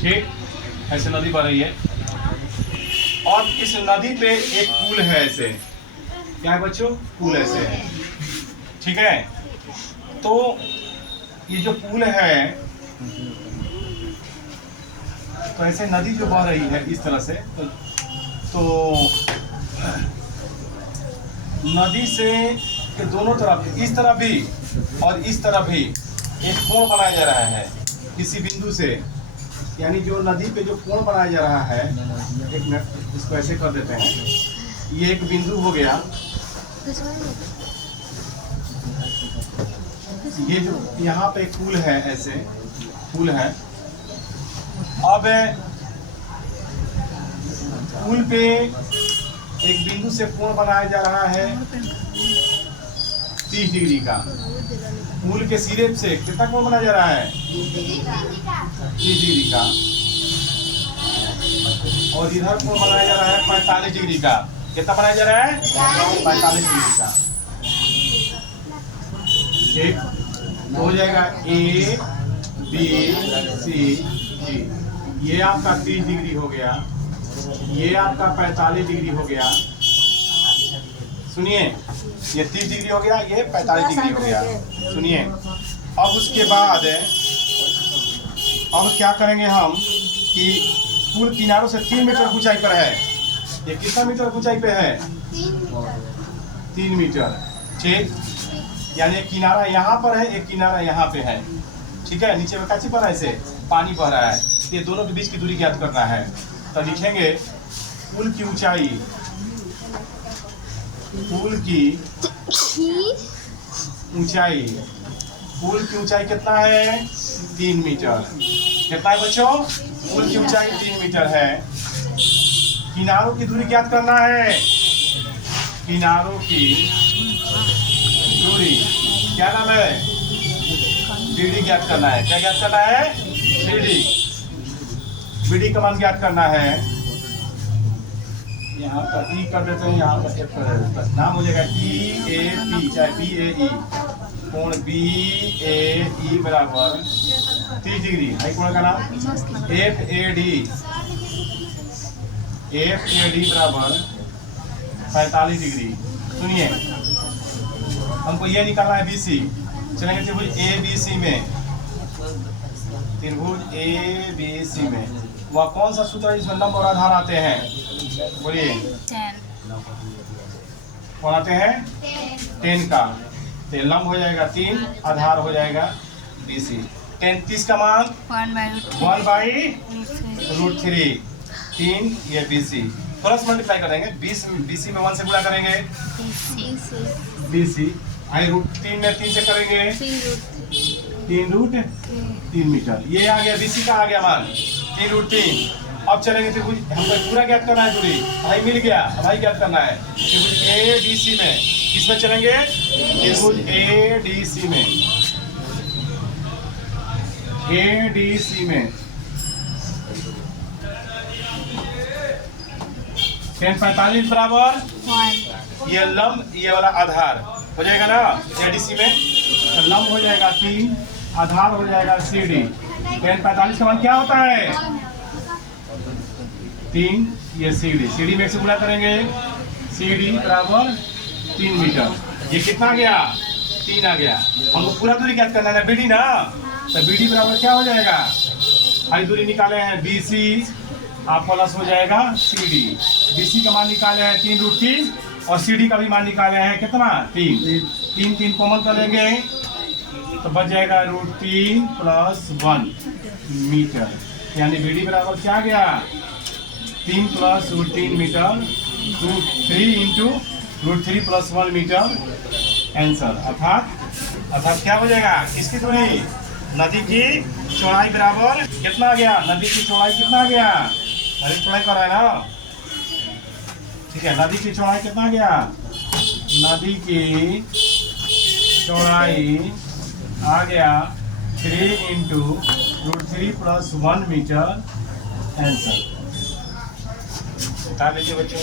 ठीक, ऐसे नदी बह रही है और इस नदी पे एक पुल है। ऐसे क्या है बच्चों? पुल ऐसे है, ठीक है। तो ये जो पुल है, तो ऐसे नदी जो बह रही है इस तरह से, तो नदी से के दोनों तरफ, इस तरफ भी और इस तरफ भी एक कोण बनाया जा रहा है किसी बिंदु से। यानी जो नदी पे जो कोण बनाया जा रहा है, एक मिनट इसको ऐसे कर देते हैं, ये एक बिंदु हो गया। ये जो यहाँ पे एक पुल है, ऐसे पुल है। अब पुल पे एक बिंदु से कोण बनाया जा रहा है 30 डिग्री का। पुल के सिरे से कितना कोण बनाया जा रहा है? 30 डिग्री का। और इधर कोण बनाया जा रहा है 45 डिग्री का। कितना बनाया जा रहा है? 45 डिग्री का। ठीक, तो हो जाएगा ए बी सी डी। ये आपका 30 डिग्री हो गया, ये आपका 45 डिग्री हो गया। सुनिए, ये 30 डिग्री हो गया, ये 45 डिग्री हो गया। सुनिए, अब उसके बाद अब क्या करेंगे हम कि पुल किनारों से 3 मीटर ऊंचाई पर है। ये कितना मीटर ऊंचाई पे है? 3 मीटर। ठीक, यानी एक किनारा यहाँ पर है, एक किनारा यहाँ पे है, ठीक है। नीचे में काची पर ऐसे पानी बह रहा है, ये दोनों के बीच की दूरी ज्ञात करना है। तो लिखेंगे पुल की ऊंचाई, पुल की ऊंचाई, पुल की ऊंचाई कितना है? 3 मीटर। कितना है बच्चों? पुल की ऊंचाई 3 मीटर है। किनारों की दूरी ज्ञात करना है, किनारों की दूरी क्या नाम है? बीडी ज्ञात करना है। क्या ज्ञात करना है? बीडी। बीडी का मान ज्ञात करना है। यहाँ पर ई कर देते हैं, यहाँ पर एफ कर देते हैं। नाम हो जाएगा ई ए पी, चाहे बी ए ई। कोण बी ए ई बराबर 30 डिग्री। हाई कोण का नाम F A D. F A D बराबर 45 डिग्री। सुनिए, हमको ये निकालना है बी सी। चलेंगे त्रिभुज ए बी सी में, त्रिभुज ए बी सी में वह कौन सा सूत्र है जिसमें लंब और आधार आते हैं? बोलिए। 10। कौन आते हैं? 10 का। तो लंब हो जाएगा 3, आधार हो जाएगा बी सी। 30 का मान 1/√3। 3 ये बी सी। प्लस मल्टीप्लाई करेंगे, बी सी में 1 से गुणा करेंगे, बी सी। आई √3 में 3 से करेंगे, 3√3 मीटर। ये आ गया बी सी का, आ गया मान 3√3। अब चलेंगे त्रिभुज, हमको पूरा ज्ञात करना है दूरी। भाई मिल गया, भाई ज्ञात करना है त्रिभुज ए डी सी में। किसमें चलेंगे? त्रिभुज ए डी सी में, ए डी सी में 10/45 बराबर 1। ये लंब, ये वाला आधार हो जाएगा ना एडीसी में। तो लंब हो जाएगा 3, आधार हो जाएगा सी डी। 10/45 का मान क्या होता है? 3, ये सी डी में से गुणा करेंगे, सी डी बराबर 3 मीटर। ये कितना आ गया? 3 आ गया। हमको पूरा दूरी ज्ञात करना है बीडी ना, तो बीडी बराबर क्या हो जाएगा? हाई दूरी निकाले हैं बी सी, आप प्लस हो जाएगा सी डी। बी सी का मान निकाले हैं 3√3 और सी डी का भी मान निकाले हैं कितना? 3। 3 कॉमन कर लेंगे तो बच जाएगा √3 + 1 मीटर। यानी बीडी बराबर क्या गया? 3 + √3 मीटर, 3 × √3 + 1 मीटर आंसर। अर्थात क्या हो जाएगा? इसकी दूरी, नदी की चौड़ाई बराबर कितना आ गया? नदी की चौड़ाई कितना आ गया? नदी चौड़ाई कर रहा है ना, ठीक है। नदी की चौड़ाई कितना आ गया? नदी की चौड़ाई आ गया 3 × √3 + 1 मीटर आंसर। बता लीजिए बच्चों।